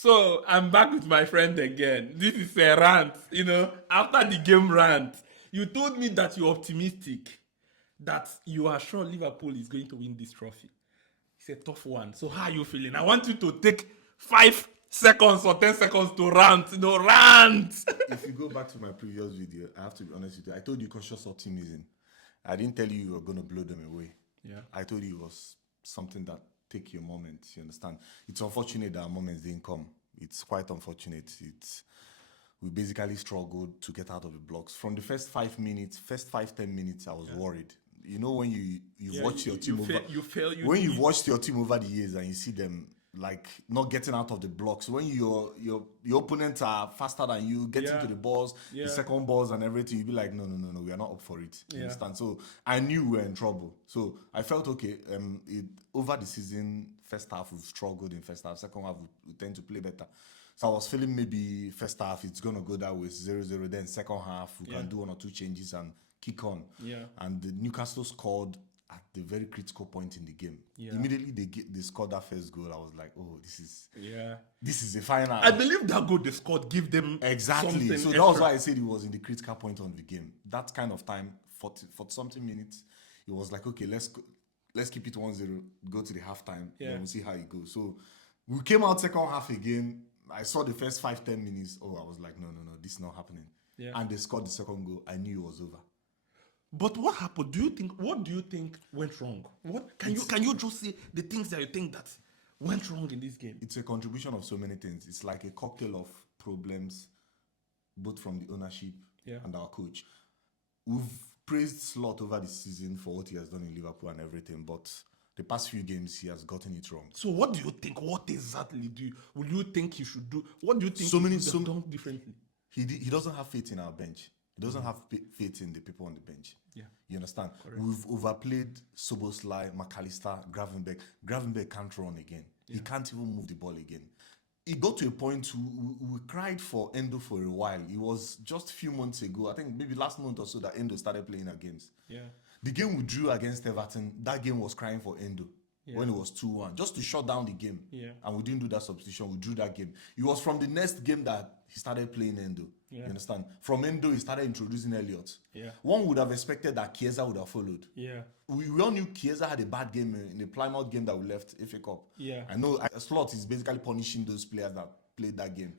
So I'm back with my friend again. This is a rant, after the game rant. You told me that you're optimistic, that you are sure Liverpool is going to win this trophy. It's a tough one. So how are you feeling? I want you to take 5 seconds or 10 seconds to rant. Rant. If you go back to my previous video, I have to be honest with you. I told you cautious optimism. I didn't tell you were going to blow them away. Yeah. I told you it was something that take your moment. You understand? It's unfortunate that our moments didn't come. It's quite unfortunate. We basically struggled to get out of the blocks. From the first 5 minutes, 10 minutes, I was worried. You know when you've watched your team you've watched your team over the years and you see them like not getting out of the blocks. When your opponents are faster than you, getting to the balls, the second balls and everything, you'll be like, no, we are not up for it. You understand? So I knew we were in trouble. So I felt okay. Over the season, first half we've struggled in first half. Second half we tend to play better. So I was feeling maybe first half it's gonna go that way, 0-0. Then second half we can do 1 or 2 changes and kick on. Yeah. And the Newcastle scored at the very critical point in the game. Yeah. Immediately they scored that first goal. I was like, oh, this is a final. I believe that goal they scored give them exactly. So that was why I said it was in the critical point of the game. That kind of time, 40 something minutes, it was like, okay, let's keep it 1-0, go to the halftime, then we'll see how it goes. So we came out second half again. I saw the first 5-10 minutes. Oh, I was like, no, this is not happening. Yeah. And they scored the second goal. I knew it was over. But what happened? What do you think went wrong? What can you just say the things that you think that went wrong in this game? It's a contribution of so many things. It's like a cocktail of problems, both from the ownership and our coach. We've praised Slot over the season for what he has done in Liverpool and everything, but the past few games he has gotten it wrong. So what do you think? What exactly will you think he should do? What do you think he should have done differently? He doesn't have faith in our bench. He doesn't have faith in the people on the bench. Yeah. You understand? Correct. We've overplayed Soboslai, McAllister, Gravenberg. Gravenberg can't run again. Yeah. He can't even move the ball again. It got to a point we cried for Endo for a while. It was just a few months ago, I think maybe last month or so, that Endo started playing our games. Yeah. The game we drew against Everton, that game was crying for Endo. When it was 2-1, just to shut down the game. Yeah. And we didn't do that substitution. We drew that game. It was from the next game that he started playing Endo. Yeah. You understand? From Endo, he started introducing Elliott. Yeah. One would have expected that Chiesa would have followed. Yeah. We all knew Chiesa had a bad game in the Plymouth game that we left, FA Cup. Yeah. I know Slot is basically punishing those players that played that game.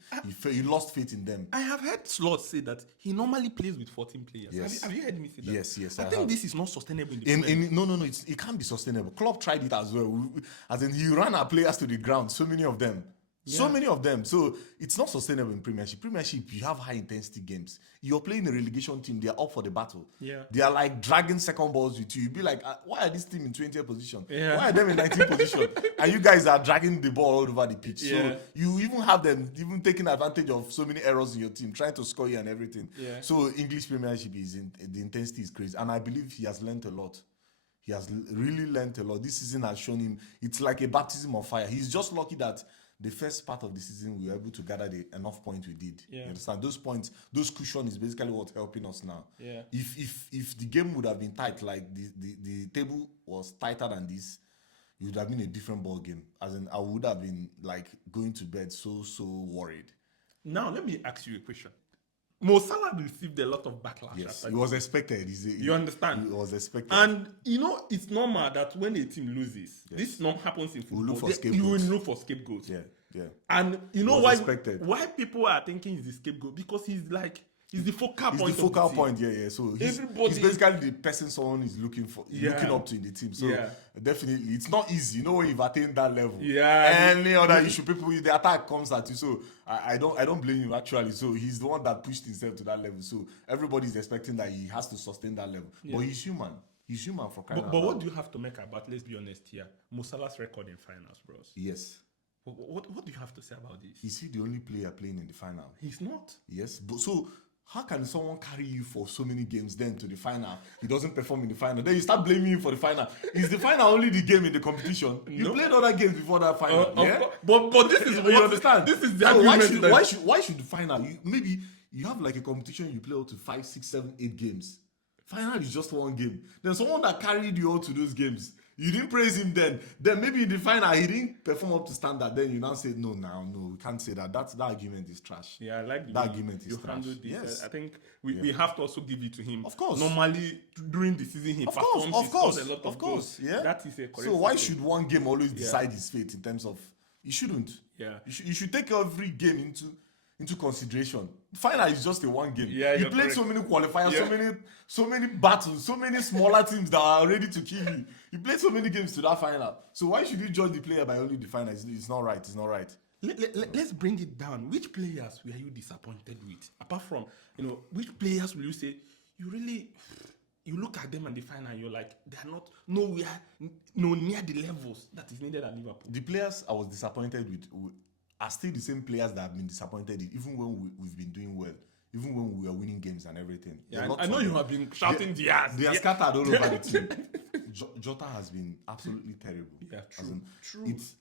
He lost faith in them. I have heard Slot say that he normally plays with 14 players. Yes. Have you heard me say that? Yes. I think this is not sustainable in the No, it can't be sustainable. Klopp tried it as well. As in, he ran our players to the ground, so many of them. So many of them. So it's not sustainable in Premiership. Premiership, you have high intensity games. You're playing a relegation team. They are up for the battle. Yeah. They are like dragging second balls with you. You'd be like, why are this team in 20th position? Yeah. Why are them in 19th position? And you guys are dragging the ball all over the pitch. Yeah. So you even have them even taking advantage of so many errors in your team, trying to score you and everything. Yeah. So English Premiership the intensity is crazy. And I believe he has learned a lot. He has really learned a lot. This season has shown him it's like a baptism of fire. He's just lucky that the first part of the season we were able to gather enough points we did. Yeah. You understand? Those points, those cushion is basically what's helping us now. Yeah. If the game would have been tight, like the table was tighter than this, it would have been a different ball game. As in, I would have been like going to bed so worried. Now let me ask you a question. Mo Salah received a lot of backlash. Yes, it was expected. You understand? It was expected. And it's normal that when a team loses, this not happens in football. You will look for scapegoats. Yeah. And you know why people are thinking he's the scapegoat? Because he's the focal point. He's the focal point, yeah. So he's basically the person someone is looking up to in the team. So definitely, it's not easy. You know when you've attained that level. Yeah. Any other issue, people, the attack comes at you. So I don't blame him actually. So he's the one that pushed himself to that level. So everybody's expecting that he has to sustain that level. Yeah. But he's human. He's human for crying out loud. But what do you have to make about? Let's be honest here. Mo Salah's record in finals, bros. Yes. What do you have to say about this? Is he the only player playing in the final? He's not. Yes, but so how can someone carry you for so many games then to the final? He doesn't perform in the final. Then you start blaming him for the final. Is the final only the game in the competition? You played other games before that final. But this is what you understand. This is the argument. Why should the final? Maybe you have like a competition you play up to 5, 6, 7, 8 games. Final is just one game. Then someone that carried you all to those games You didn't praise him then. Then maybe in the final he didn't perform up to standard. Then you now say no, we can't say that. That argument is trash. Yeah, I like the That way argument is you trash. handled this. Yes. I think we have to also give it to him. Of course. Normally during the season he Of performs. course, He scores a lot of course. goals. Yeah. That is a correct. So why statement. should one game always decide his fate in terms of? You shouldn't. Yeah. You should take every game into consideration. Final is just a one game. Yeah, you you're played correct. so many qualifiers, Yeah. so many battles, so many smaller teams that are ready to kill you. You played so many games to that final. So why should you judge the player by only the final? It's not right. It's not right. Let's bring it down. Which players were you disappointed with? Apart from, which players will you say you look at them and the final, you're like, they're not nowhere, no near the levels that is needed at Liverpool. The players I was disappointed with are still the same players that I've been disappointed in, even when we've been doing well, even when we are winning games and everything. Yeah, I know you have been shouting Diaz. They are scattered all over the team. Jota has been absolutely terrible. Yeah, As true. in, True. It's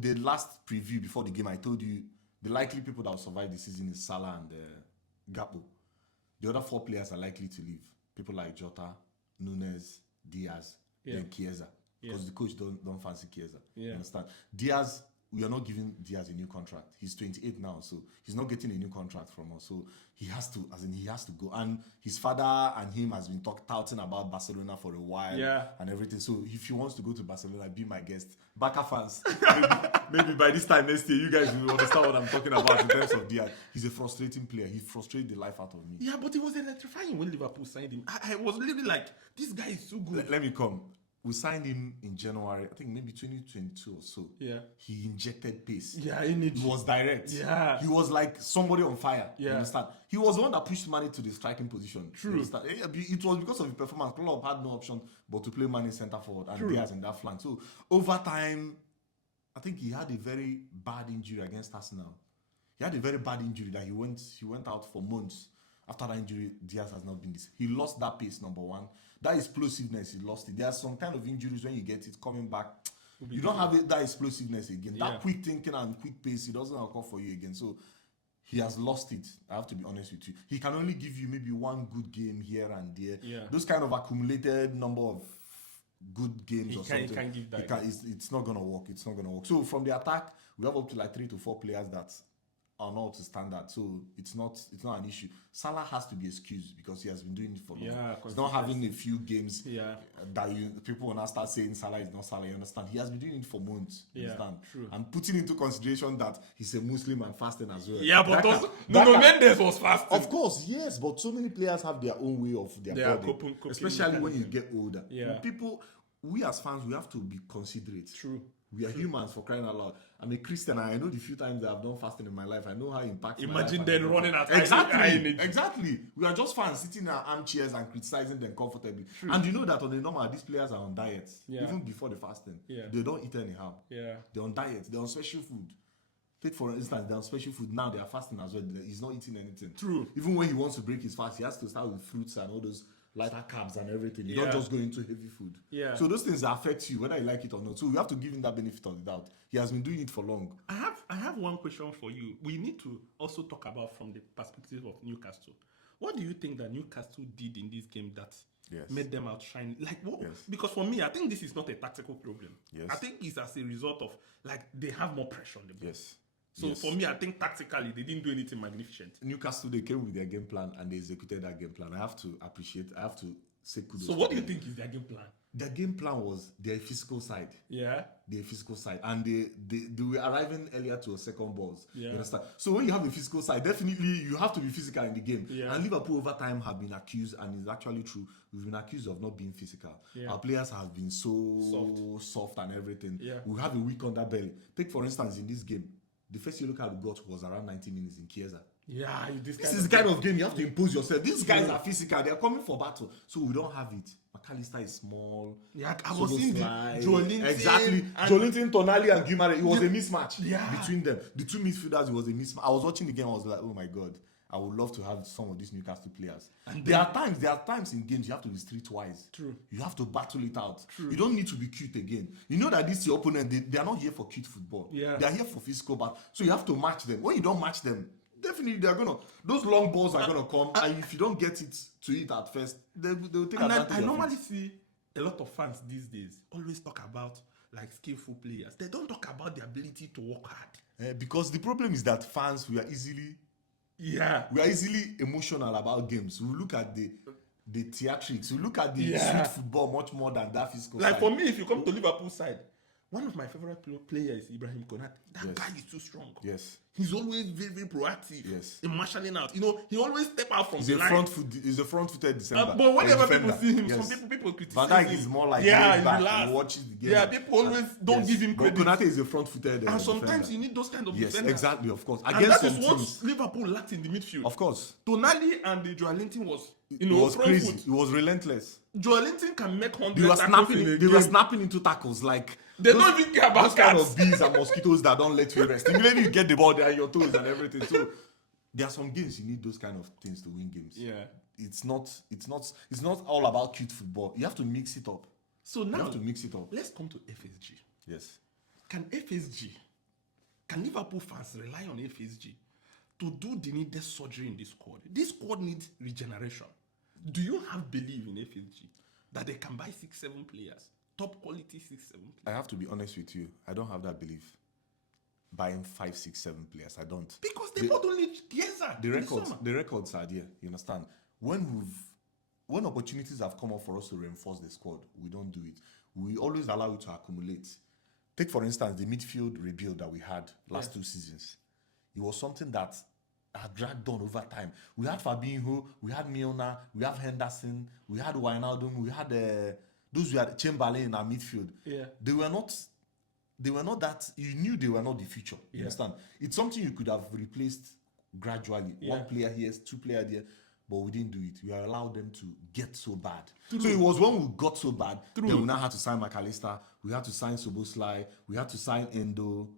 the last preview before the game, I told you the likely people that will survive the season is Salah and Gakpo. The other 4 players are likely to leave. People like Jota, Nunes, Diaz, then Chiesa. Because the coach don't fancy Chiesa. Yeah. You understand? Diaz, we are not giving Diaz a new contract. He's 28 now, so he's not getting a new contract from us. So he has to go. And his father and him has been touting about Barcelona for a while and everything. So if he wants to go to Barcelona, be my guest. Barca fans, maybe by this time next year, you guys will understand what I'm talking about in terms of Diaz. He's a frustrating player. He frustrated the life out of me. Yeah, but it was electrifying when Liverpool signed him. I was literally like, this guy is so good. Let me come. We signed him in January, I think maybe 2022 or so. Yeah. He injected pace. Yeah, he was direct. Yeah. He was like somebody on fire. Yeah. You understand? He was the one that pushed Mane to the striking position. True. You understand? It was because of his performance. Klopp had no option but to play Mane centre forward and Diaz in that flank. So over time, I think he had a very bad injury against Arsenal. He had a very bad injury that he went out for months. After that injury, Diaz has not been this. He lost that pace, number one. That explosiveness, he lost it. There are some kind of injuries when you get it coming back. You don't have that explosiveness again. That quick thinking and quick pace, it doesn't occur for you again. So he has lost it. I have to be honest with you. He can only give you maybe one good game here and there. Yeah. Those kind of accumulated number of good games or something. He can't give that. It's not going to work. It's not going to work. So from the attack, we have up to like 3 to 4 players that are not up to standard, so it's not an issue. Salah has to be excused because he has been doing it for long. Yeah, he's not having a few games Yeah. that people will now start saying Salah is not Salah. You understand? He has been doing it for months. You Yeah, understand? true. And putting into consideration that he's a Muslim and fasting as well. Yeah, but That also, can- Nuno Mendes was fast. of course, yes, but so many players have their own way of their They are body, coping especially when you mechanism. get older. Yeah. We as fans, we have to be considerate. True. We are humans, for crying out loud. I'm a Christian, and I know the few times that I've done fasting in my life. I know how it impacts my life. Imagine and them everything. running at high Exactly. energy. Exactly. We are just fans sitting in our armchairs and criticizing them comfortably. And you know that on the normal, these players are on diets. Yeah. Even before the fasting. Yeah. They don't eat anyhow. Yeah. They're on diet. They're on special food. Take for instance, they're on special food. Now they are fasting as well. He's not eating anything. True. Even when he wants to break his fast, he has to start with fruits and all those lighter carbs and everything. You Yeah. don't just go into heavy food. Yeah. So those things affect you, whether you like it or not. So we have to give him that benefit of the doubt. He has been doing it for long. I have one question for you. We need to also talk about from the perspective of Newcastle. What do you think that Newcastle did in this game that Yes. made them outshine? Like what? Yes. Because for me, I think this is not a tactical problem. Yes. I think it's as a result of like they have more pressure on the ball. Yes. So Yes. for me, I think tactically they didn't do anything magnificent. Newcastle, they came with their game plan and they executed that game plan. I have to say kudos. So to what do you them. think is their game plan? Their game plan was their physical side. Yeah. Their physical side. And they were arriving earlier to a second balls. Yeah. You understand? So when you have a physical side, definitely you have to be physical in the game. Yeah. And Liverpool over time have been accused, and it's actually true, we've been accused of not being physical. Yeah. Our players have been so soft and everything. Yeah. We have a weak underbelly. Take for instance in this game, the first yellow card we got was around 90 minutes in Chiesa. Yeah. This is the kind of game you have to impose yourself. These guys are physical. They are coming for battle. So we don't have it. McAllister is small. Yeah, I was seeing the slide. Joelinton. Exactly. and- Joelinton, Tonali, and Guimaraes. It was a mismatch Yeah. between them. The two midfielders, it was a mismatch. I was watching the game. I was like, oh my God. I would love to have some of these Newcastle players. And there are times in games you have to be streetwise. True. You have to battle it out. True. You don't need to be cute again. You know that this your opponent, they are not here for cute football. Yeah. They are here for physical battle. So you have to match them. When you don't match them, definitely those long balls are gonna come, and if you don't get it to it at first, they'll take And advantage I of normally it. see a lot of fans these days always talk about like skillful players. They don't talk about the ability to work hard. Because the problem is that fans, we are easily emotional about games. We look at the theatrics. We look at the sweet football much more than that physical Like side. for me, if you come to Liverpool side, one of my favorite players is Ibrahim Konate. That guy is too strong. Yes. He's always very, very proactive. Yes. In marshalling out. You know, he always step out from He's the line. He's a front-footed defender. But whenever people defender. see him, Yes. some people criticize Van Dijk him. is more like yeah, laid he's back relaxed. and watches the game. Yeah, people always don't give him credit. But Konate is a front-footed And sometimes defender. you need those kind of Yes, defenders. exactly, of course. And Against that is some what teams, Liverpool lacked in the midfield. of course. Tonali and the Joelinton was, It was front crazy. foot. It was relentless. Joelinton can make 100 They were tackles in a snapping. They game. were snapping into tackles like They don't even care about those kind cats. of bees and mosquitoes that don't let you rest. Immediately you get the ball, they are your toes and everything. So there are some games you need those kind of things to win games. Yeah. It's not all about cute football. You have to mix it up. So You now, have to mix it up. let's come to FSG. Yes. Can Liverpool fans rely on FSG to do the needed surgery in this squad? This squad needs regeneration. Do you have belief in FSG that they can buy 6-7 players, top quality 6-7 players? I have to be honest with you. I don't have that belief. Buying 5, 6, 7 players, I don't. Because they bought only Chiesa. The records are there. You understand? When opportunities have come up for us to reinforce the squad, we don't do it. We always allow it to accumulate. Take for instance the midfield rebuild that we had last 2 seasons. It was something that had dragged on over time. We had Fabinho, we had Milner, we have Henderson, we had Wijnaldum, we had those who had Chamberlain in our midfield. Yeah. They were not that, you knew they were not the future. You understand? It's something you could have replaced gradually. Yeah. 1 player here, 2 players there, but we didn't do it. We allowed them to get so bad. So it was when we got so bad, then we now had to sign McAllister, we had to sign Soboslai, we had to sign Endo.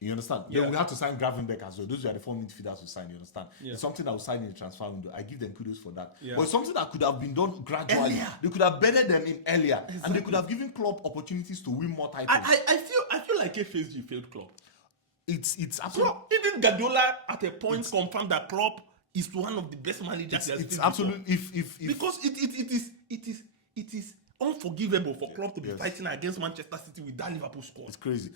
You understand? Yeah. Then we had to sign Gravenberch as well. Those were the 4 midfielders we signed, you understand? Yeah. It's something that we signed in the transfer window. I give them kudos for that. Yeah. But it's something that could have been done gradually. Earlier. They could have bedded them in earlier. And they could have given Klopp opportunities to win more titles. I feel like FSG failed Klopp. It's absolutely... Klopp, even Guardiola at a point confirmed that Klopp is one of the best managers. It's absolutely... Because it is unforgivable for Klopp to be fighting against Manchester City with that Liverpool squad. It's crazy.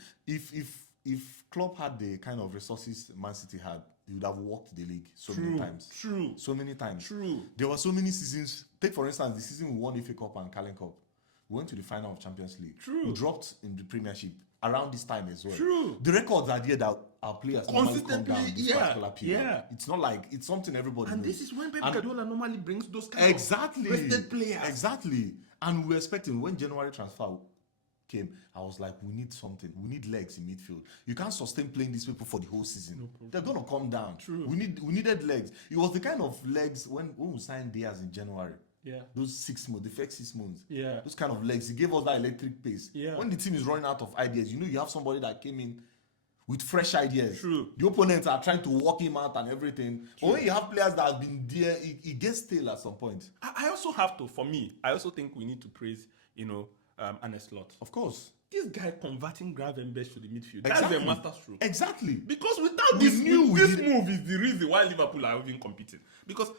If Klopp had the kind of resources Man City had, he would have walked the league many times. True. So many times. True. There were so many seasons. Take for instance the season we won FA Cup and Carling Cup. We went to the final of Champions League. True. We dropped in the Premiership around this time as well. True. The records are there that our players normally come Consistently, down this yeah, particular period. yeah. It's not like it's something everybody And knows. this is when Pep And- Guardiola normally brings those kind Exactly. of rested players. Exactly. And we were expecting when January transfer came, I was like, we need something. We need legs in midfield. You can't sustain playing these people for the whole season. They're gonna come down. True. We needed legs. It was the kind of legs when we signed Diaz in January. Yeah. Those 6 months, the first 6 months. Yeah. Those kind of legs. He gave us that electric pace. Yeah. When the team is running out of ideas, you know you have somebody that came in with fresh ideas. True. The opponents are trying to walk him out and everything. But when you have players that have been there, it gets stale at some point. I also have to, for me, I also think we need to praise, Arne Slot. Of course. This guy converting Gravenberch to the midfield. Exactly. That's a masterstroke. Exactly. Because without We this knew move, we this did- move is the reason why Liverpool are even competing. Because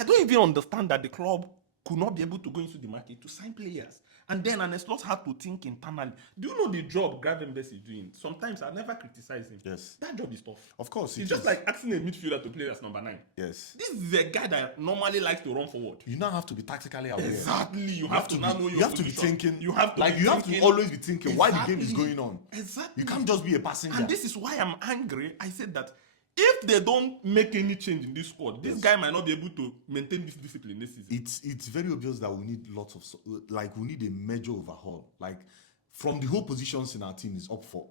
I don't even understand that the club could not be able to go into the market to sign players. And then Arne Slot had to think internally. Do you know the job Gravenberch is doing? Sometimes I never criticize him. Yes. That job is tough. Of course. It's it just is. like asking a midfielder to play as number 9. Yes. This is a guy that normally likes to run forward. You now have to be tactically aware. Exactly. You have to now know your You have to be position. thinking. You have to like be you have to thinking. always be thinking why the game is Exactly. going on. Exactly. You can't just be a passenger. And this is why I'm angry. I said that if they don't make any change in this squad, this guy might not be able to maintain this discipline this season. It's very obvious that we need lots of we need a major overhaul. Like from the whole positions in our team is up for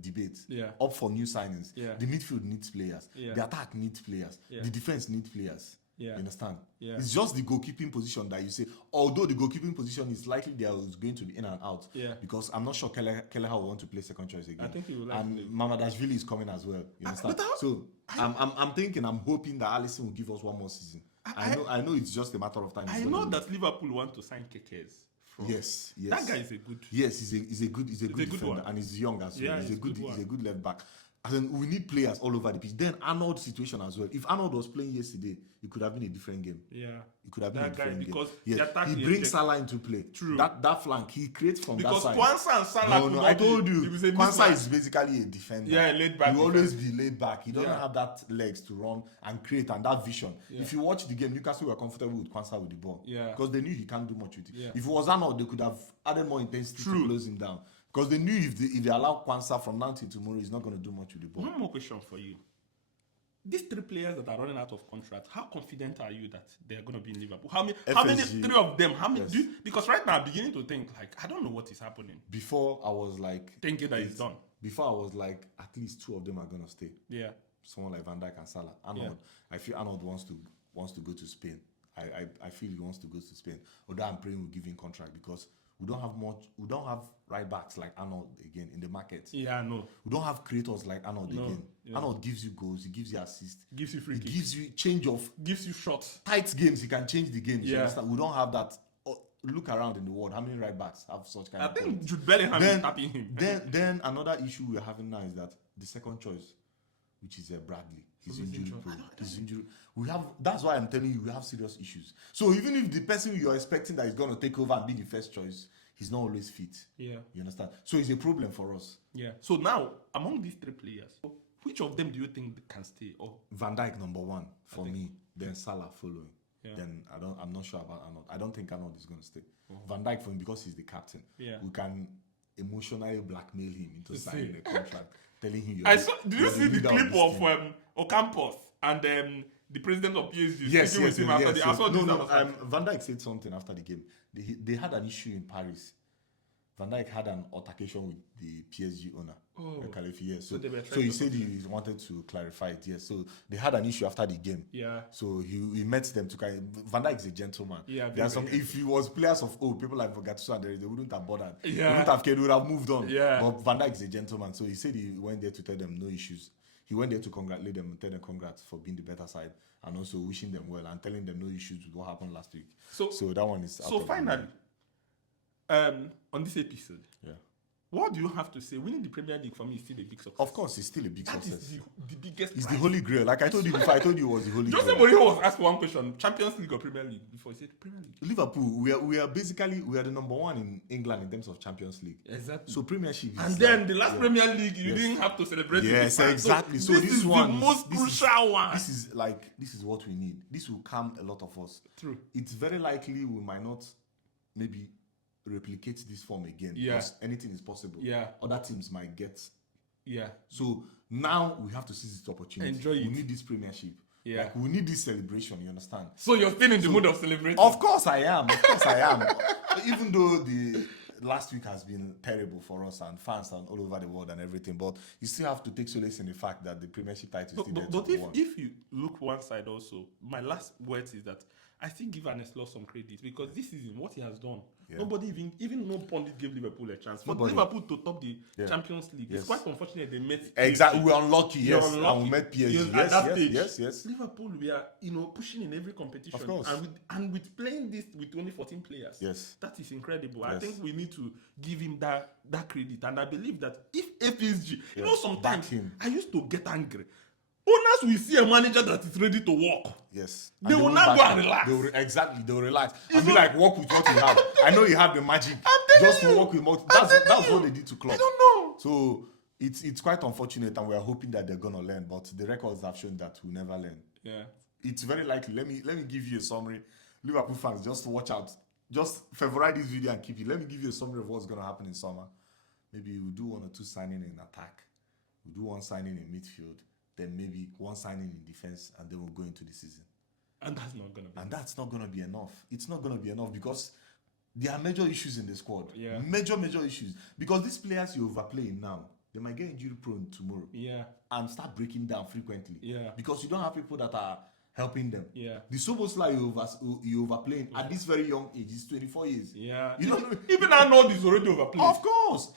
debate. Yeah. Up for new signings. Yeah. The midfield needs players. Yeah. The attack needs players. Yeah. The defense needs players. Yeah. You understand? Yeah. It's just the goalkeeping position that you say, although the goalkeeping position is likely there is going to be in and out. Yeah. Because I'm not sure Kelleher will want to play second choice again. I think he will like and to. Mamadashvili is coming as well. You understand? but So I'm hoping that Alisson will give us one more season. I know it's just a matter of time. I know that Liverpool want to sign Kekes. Yes. That guy is a good. Yes, he's a good good defender one. and he's young as well. Yeah, he's a good left back. As in, we need players all over the pitch. Then Arnold's situation as well. If Arnold was playing yesterday, it could have been a different game. Yeah. It could have been That a different guy, game. because Yeah. the attack He he brings inject- Salah into play. True. That flank he creates from Because that side. Kwanzaa and Salah could No, not I be- told it you. was a Kwanzaa mismatch. is basically a defender. Yeah, a laid back He will always defender. be laid back. He doesn't Yeah. have that legs to run and create and that vision. Yeah. If you watch the game, Newcastle were comfortable with Kwanzaa with the ball. Yeah. Because they knew he can't do much with it. Yeah. If it was Arnold, they could have added more intensity True. to close him down. Because they knew if they allow Kwanzaa from now till tomorrow, he's not going to do much with the ball. One more question for you. These 3 players that are running out of contract, how confident are you that they're going to be in Liverpool? How many? FSG. 3 of them? How many? Yes. Because right now I'm beginning to think like I don't know what is happening. Before I was like Thinking that it's done. Before I was like at least 2 of them are gonna stay. Yeah. Someone like Van Dijk and Salah. Arnold, I feel Arnold wants to go to Spain. I feel he wants to go to Spain. Although I'm praying we'll give him contract because we don't have right backs like Arnold again in the market. Yeah, no. We don't have creators like Arnold No, again. yeah. Arnold gives you goals, he gives you assists, Gives you free he kicks. gives you change of Gives you shots. tight games, he can change the games. You Yeah. understand? We don't have that. Oh, look around in the world, how many right backs have such kind I of think quality? Jude Bellingham is tapping him. Then another issue we're having now is that the second choice, which is Bradley, he's Who's injured. injured? Bro. I don't- He's injured. That's why I'm telling you we have serious issues. So even if the person you're expecting that is going to take over and be the first choice, he's not always fit. Yeah. You understand? So it's a problem for us. Yeah. So now, among these 3 players, which of them do you think can stay? Or Van Dijk number 1 for think- me, then Salah following. Yeah. Then I'm not sure about Arnold. I don't think Arnold is going to stay. Van Dijk for him because he's the captain. Yeah. We can emotionally blackmail him into To signing say. a contract, telling him. Did you see the clip of Ocampos and the president of PSG Yes, speaking with him after the? I saw this. I was like, Van Dijk said something after the game. They had an issue in Paris. Van Dijk had an altercation with the PSG owner. Khalifa, yes. So they were So trying he to said he wanted to clarify it. Yes. So they had an issue after the game. Yeah. So he met them to kind. Van Dijk is a gentleman. Yeah, There are some. very. If he was players of old, people like Gattuso and they wouldn't have bothered. Yeah. They wouldn't have cared. They would have moved on. Yeah. But Van Dijk is a gentleman. So he said he went there to tell them no issues. He went there to congratulate them and tell them congrats for being the better side and also wishing them well and telling them no issues with what happened last week. So that one is. out So of the finally, way. on this episode, Yeah. what do you have to say? Winning the Premier League for me is still a big success. Of course, it's still a big That success. is the biggest. It's the prize. holy grail. Like I told you before, I told you it was the holy Jose grail. Mourinho was asked one question: Champions League or Premier League? Before he said Premier League. Liverpool, we are basically the number 1 in England in terms of Champions League. Exactly. So Premiership is And then like- the last yeah. Premier League, you Yes. didn't have to celebrate. with Yes, the fans. exactly. So this this is one the is- most this is- crucial one. This is what we need. This will calm a lot of us. True. It's very likely we might not maybe replicate this form again. Yeah. Because anything is possible. Yeah. Other teams might get. Yeah. So now we have to seize this opportunity. Enjoy We it. need this Premiership. Yeah. Like we need this celebration. You understand? So you're still in the mood of celebrating. Of course I am. Of course I am. Even though the last week has been terrible for us and fans and all over the world and everything, but you still have to take solace in the fact that the Premiership title is still there But to be if, won. if you look one side also, my last words is that I still give Ernest Law some credit because this season, what he has done, Yeah. nobody even no pundit gave Liverpool a chance. For Nobody. Liverpool to top the Yeah. Champions League, Yes. it's quite unfortunate they met. Exactly, PSG. we're unlucky, You're yes, unlucky. and we met PSG. At Yes, that yes, stage, yes, yes. Liverpool, we are pushing in every competition, Of course. and with playing this with only 14 players, Yes. that is incredible. I Yes. think we need to give him that credit, and I believe that if PSG, you know, Yes, sometimes back him. I used to get angry. Owners will see a manager that is ready to work. Yes. They will won't not back go and him. relax. Exactly, they will relax. And It's be not- like, work with what you have. I know you have the magic. telling Just you. work with what. I'm That's telling what you. they did to Klopp. I don't know. So it's quite unfortunate, and we are hoping that they're gonna learn. But the records have shown that we never learn. Yeah. It's very likely. Let me give you a summary. Liverpool fans, just watch out. Just favorite this video and keep it. Let me give you a summary of what's gonna happen in summer. Maybe we'll do 1 or 2 signing in attack. We'll do 1 signing in midfield. Then maybe 1 signing in defense, and then we'll go into the season. And that's not gonna be. And that's not gonna be enough. It's not gonna be enough because there are major issues in the squad. Yeah. Major issues. Because these players you're overplaying now, they might get injury prone tomorrow Yeah. and start breaking down frequently. Yeah. Because you don't have people that are helping them. Yeah. The Sobosla you overplaying at this very young age, he's 24 years. Yeah. You know, Even Arnold is already overplayed. of course.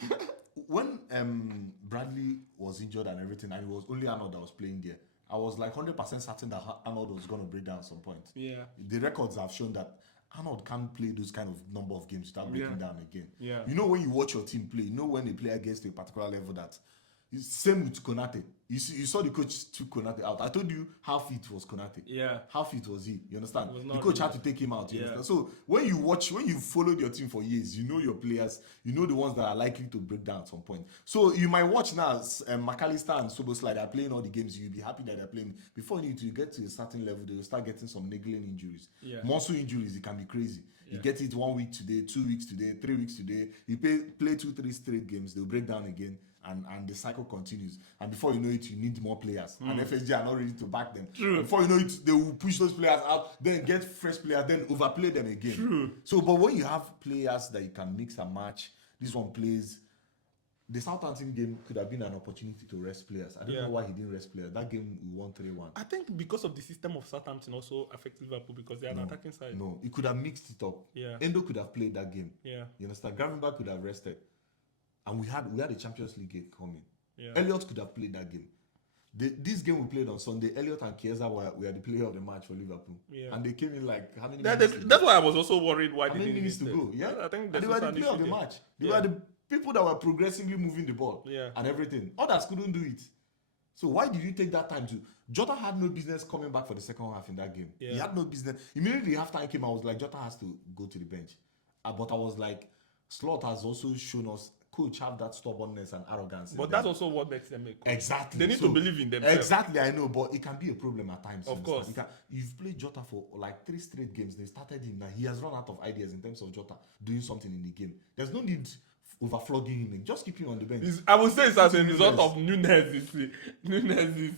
When Bradley was injured and everything, and it was only Arnold that was playing there, I was like 100% certain that Arnold was going to break down at some point. Yeah. The records have shown that Arnold can't play those kind of number of games without breaking Yeah. down again. Yeah. You know when you watch your team play, you know when they play against a particular level that Same with Konate. You saw the coach took Konate out. I told you how fit was Konate. Yeah. How fit was he? You understand? Was The not coach really. had to take him out. You Yeah. understand? So when you followed your team for years, you know your players, you know the ones that are likely to break down at some point. So you might watch now, McAllister and Soboslai are playing all the games. You'll be happy that they're playing. Before you get to a certain level, they will start getting some niggling injuries. Yeah. Muscle injuries, it can be crazy. Yeah. You get it 1 week today, 2 weeks today, 3 weeks today. You play 2-3 straight games, they'll break down again, and the cycle continues. And before you know it, you need more players. And FSG are not ready to back them. True. Before you know it, they will push those players out, then get fresh players, then overplay them again. True. So, but when you have players that you can mix and match, this one plays. The Southampton game could have been an opportunity to rest players. I don't know why he didn't rest players. That game we won 3-1. I think because of the system of Southampton also affects Liverpool because they are an attacking side. No, he could have mixed it up. Yeah. Endo could have played that game. Yeah. You understand? Gravenberch could have rested. And we had a Champions League game coming. Yeah. Elliott could have played that game. This game we played on Sunday, Elliott and Chiesa were the player of the match for Liverpool. Yeah. And they came in like how many minutes? That's why I was also worried why How they many didn't minutes to use go? them. Yeah, I think and that's they were the an player of the issue there. match. They were the people that were progressively moving the ball. Yeah. And everything. Others couldn't do it. So why did you take that time to? Jota had no business coming back for the second half in that game. Yeah. He had no business. Immediately after time came, I was like, Jota has to go to the bench. But I was like, Slot has also shown us coach have that stubbornness and arrogance. But that's also what makes them a coach. Exactly. They need to believe in themselves. Exactly, I know, but it can be a problem at times. Of course. You've played Jota for like 3 straight games. They started him. Now he has run out of ideas in terms of Jota doing something in the game. There's no need overflogging him. Just keep him on the bench. I would say it's as a result of Nunes.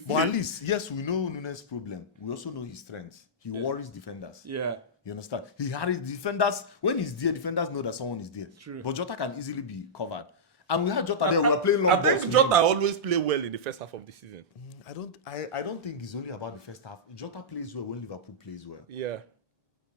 But at least, yes, we know Nunes' problem. We also know his strengths. He worries defenders. Yeah. You understand? He had his defenders. When he's there, defenders know that someone is there. True. But Jota can easily be covered. And we had Jota there. We were playing long I balls think to Jota him. always play well in the first half of the season. I don't think it's only about the first half. Jota plays well when Liverpool plays well. Yeah.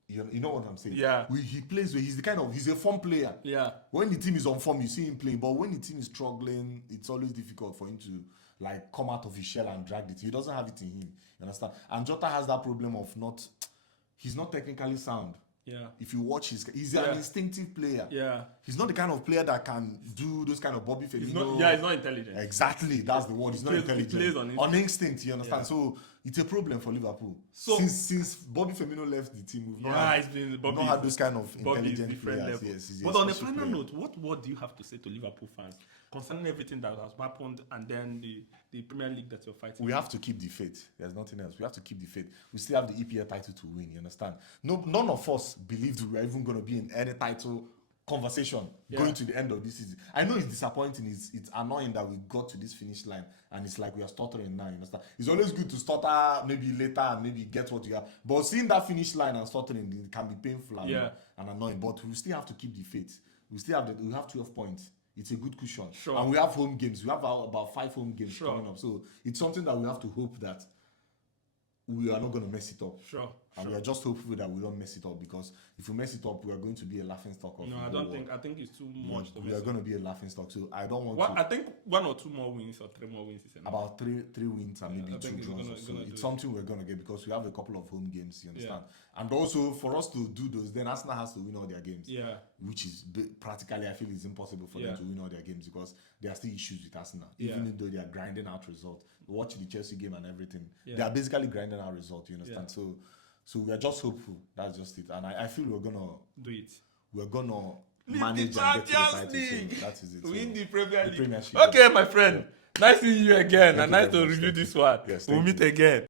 You know what I'm saying? Yeah. He plays well. He's a form player. Yeah. When the team is on form, you see him playing. But when the team is struggling, it's always difficult for him to like come out of his shell and drag it. He doesn't have it in him. You understand? And Jota has that problem of he's not technically sound. Yeah. If you watch he's an instinctive player. Yeah. He's not the kind of player that can do those kind of Bobby Firmino. He's not intelligent. Exactly, that's the word. He's not intelligent. He plays on instinct. You understand? Yeah. So it's a problem for Liverpool. So since Bobby Firmino left the team, we've Bobby not had those kind of Bobby is intelligent different players. level. Yes, But on a final note, what do you have to say to Liverpool fans concerning everything that has happened and then the Premier League that you're fighting? We have to keep the faith. There's nothing else. We have to keep the faith. We still have the EPL title to win. You understand? None of us believed we were even going to be in any title conversation going to the end of this season. I know it's disappointing. It's annoying that we got to this finish line and it's like we are stuttering now. You understand? It's always good to stutter maybe later and maybe get what you have. But seeing that finish line and stuttering, it can be painful and annoying. But we still have to keep the faith. We have 12 points. It's a good cushion. Sure. And we have home games. We have about 5 home games coming up. So it's something that we have to hope that we are not going to mess it up. Sure. And we are just hopeful that we don't mess it up, because if we mess it up, we are going to be a laughing stock of No, I don't think. I think it's too much. we are going to be a laughing stock. So I don't want I to. think 1 or 2 more wins or 3 more wins is enough. About three wins and maybe I 2 think it's draws. gonna It's do something we're going to get because we have a couple of home games. You understand? And also for us to do those, then Arsenal has to win all their games. Yeah. Which is practically, I feel, it's impossible for them to win all their games because there are still issues with Arsenal, even though they are grinding out results. Watch the Chelsea game and everything. They are basically grinding out results. You understand? So we are just hopeful. That's just it. And I feel we're gonna do it. We're gonna Lead manage the and get to the Champions title. League. So that is it. Win So the Premier League. Premiership. Okay, my friend. Nice seeing you again, Thank and you nice very to much. review Thank this you. one. Yes, We'll thank meet you. again.